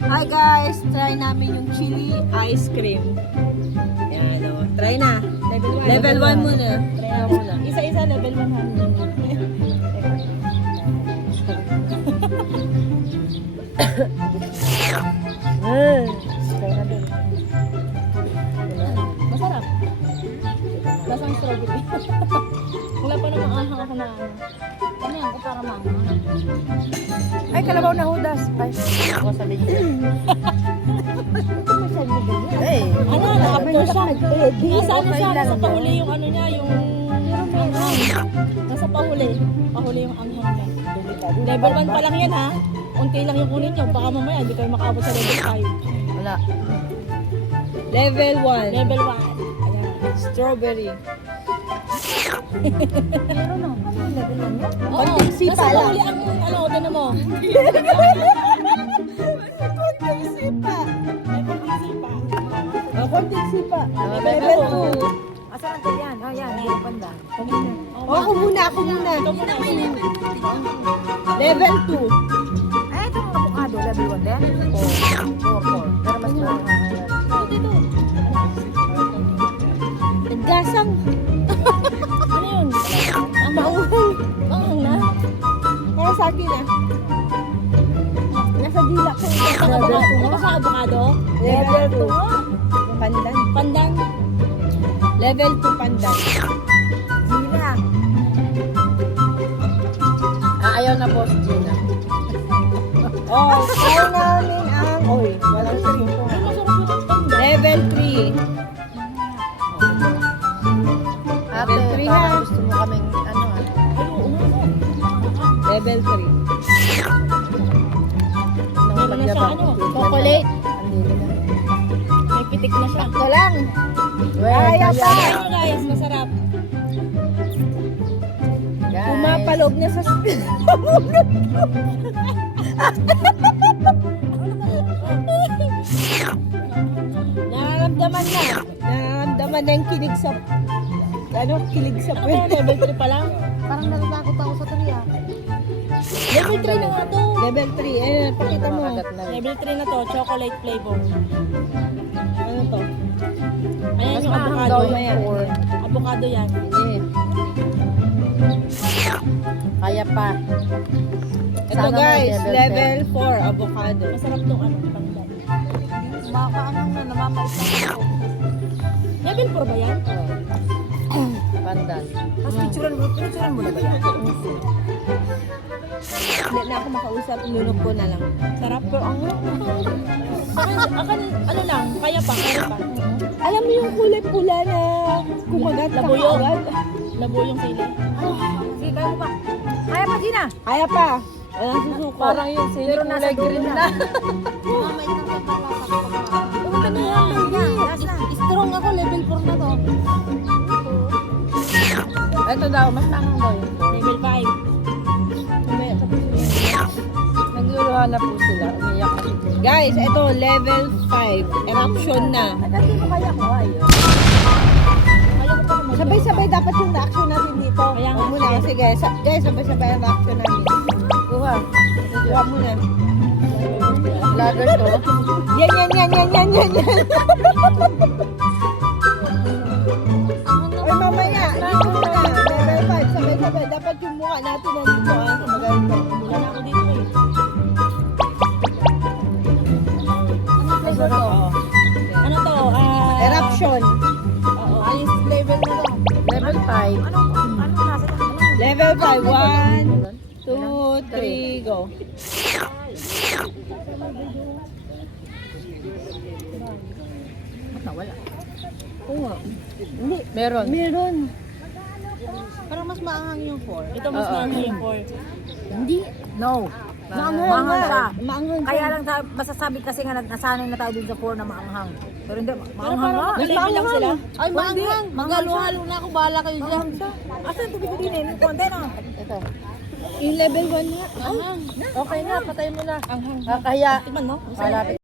Hi guys! Try namin yung chili ice cream. Yan o. Try na. Level 1 muna. Try na muna. Isa-isa level 1 ha. Masarap. Lasang strawberry. Wala pa namang ahang ako na ano. Ano yan ko para maanghang. Ay, kalabaw na hudas. Ay, ako sabi niyo. Hey, Ano, after shock. Nasa ano siya, lang, nasa no? pahuli yung ano niya, yung anghang. Nasa pahuli. Pahuli yung anghang niya. Level 1 pa lang yan ha. Unti lang yung kunin nyo. Baka mamaya hindi kayo makaabot sa level 5. Wala. Level 1. Level 1. Ayan. Strawberry. Meron na. Level 1 yan. Oo, Konting sipa nasa lang. pahuli ang ano, tinan mo. Konting sipa. Konting sipa. Level 2. Asan natin yan? Oh, yan. Yan, banda. Ako muna. Level 2. Ay, ito mga avocado. Level 1 din? 4. Pero mas Naggasang. Ano yun? Ang maunghang. Maunghang na? Para sa akin ah. Nasa dila ko. Ito sa avocado? Level 2. Pandan. Pandan. Level 2 pandan. Gina. Ayaw na boss Gina. Oh, try namin ang... Oy, walang saripo. Level 3. Ate, Level three, parang ha? gusto mo kaming ano ah. Level 3. Meron na siya ano, Chocolate. Andito na. May pitik na siya. Ito lang. Kaya pa! Guys, masarap. Guys. Pumapalog niya sa Nararamdaman na. Nararamdaman na yung kilig sa... Ano? Kilig sa puwet. Level 3 pa lang? Parang natatakot ako sa tuloy. Level 3 na nga to. Level 3. Eh, pakita mo. Makagat na rin. Level 3 na to. Chocolate flavor. Ano to? Ayan Mas yung maanghang avocado. daw yung Ayan. four. Avocado yan. Eh. Kaya pa. Ito Sana guys, may level 4 avocado. Masarap tong ano, pandan. Makaanong na, namamais na ako. Level 4 ba yan? Pandan. Tapos picturean mo na ba yan? Hindi na ako makausap, lunok ko na lang. Sarap pero ang ano lang, kaya pa. Alam mo yung kulay pula na kumagat ka Labuyo. agad? Labo yung sili. Sige, kaya mo pa. Kaya pa, Gina. Kaya pa. Walang susuko. Parang yung sili Pero nasa kulay dulo green na. na. Mamamait ng pagkakalasa. Ano yan? Last na. Strong ako, level 4 na to. Ito daw, mas tamang daw yun. Level 5. Nagluluha na po sila. Umiyak na sila. Guys, ito level 5. Eruption na. At hindi mo kaya ko, ayun. Sabay-sabay dapat yung reaction natin dito. Kaya nga, Huwag muna. Sige, guys, sabay-sabay ang reaction natin. Kuha. Huwag muna. Vlogger to. Yan. Oy, mamaya. Dito muna. Level 5. Sabay-sabay. Dapat yung mukha natin nandito. Magaling ka. Mukha na ako dito eh. Ano to? Ano to? Eruption. Oo. Ayos level na to. Level 5. Ano nasa Level 5. 1, 2, 3, go. Wala. Oo nga. Hindi. Meron. Meron. Parang mas maanghang yung 4. Ito mas Oo. maanghang yung 4. Hindi. No. Maanghang Maanghang nga. pa. Maanghang Kaya lang masasabi kasi nga nasanay na tayo dun sa 4 na maanghang. Pero hindi, maanghang parang nga. mas maanghang sila. Ay, maanghang. Magalo-halo na ako, bahala kayo dyan. Asan tubig ko din eh? Yung konti na. Ito. Yung level 1 nga. Okay na, patay mo na. Anghang. Kaya, Tikman mo. malapit